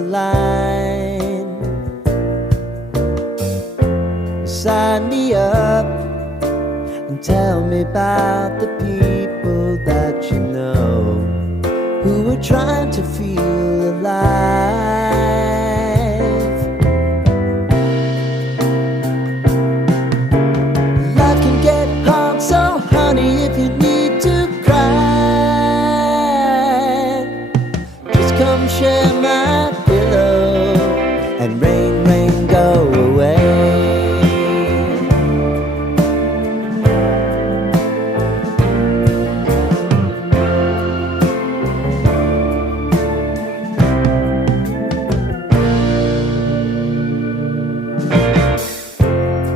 align. Sign me up and tell me about the people that you know who are trying to feel alive. Life can get hard, so honey, if you need to cry, just come share my pillow and rain, rain, go away.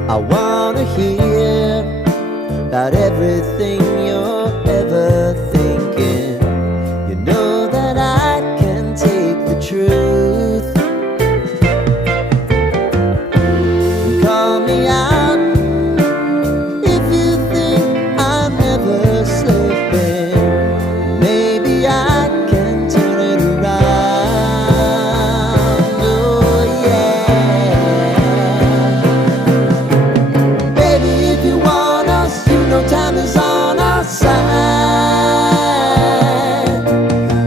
I wanna hear about everything you're ever thinking. You know that I can take the truth. And call me out if you think I'm never slipping. Maybe I can turn it around. Oh yeah. If you want us, you know time is on our side.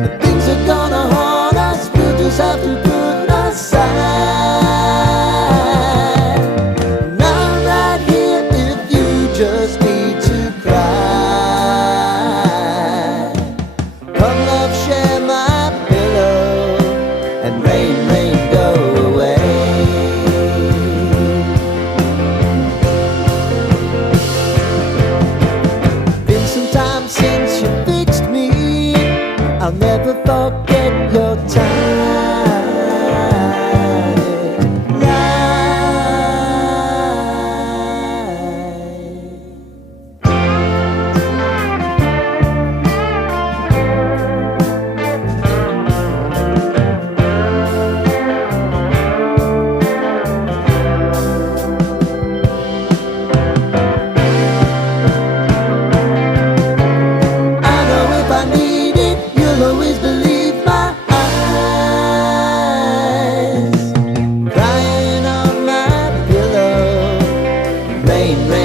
But things are gonna haunt us, we'll just have to put aside. And I'm right here if you just need to cry. Come love, share my pillow and rain, rain, go away. Since you fixed me, I'll never forget your time. Always believe my eyes, crying on my pillow, rain, rain.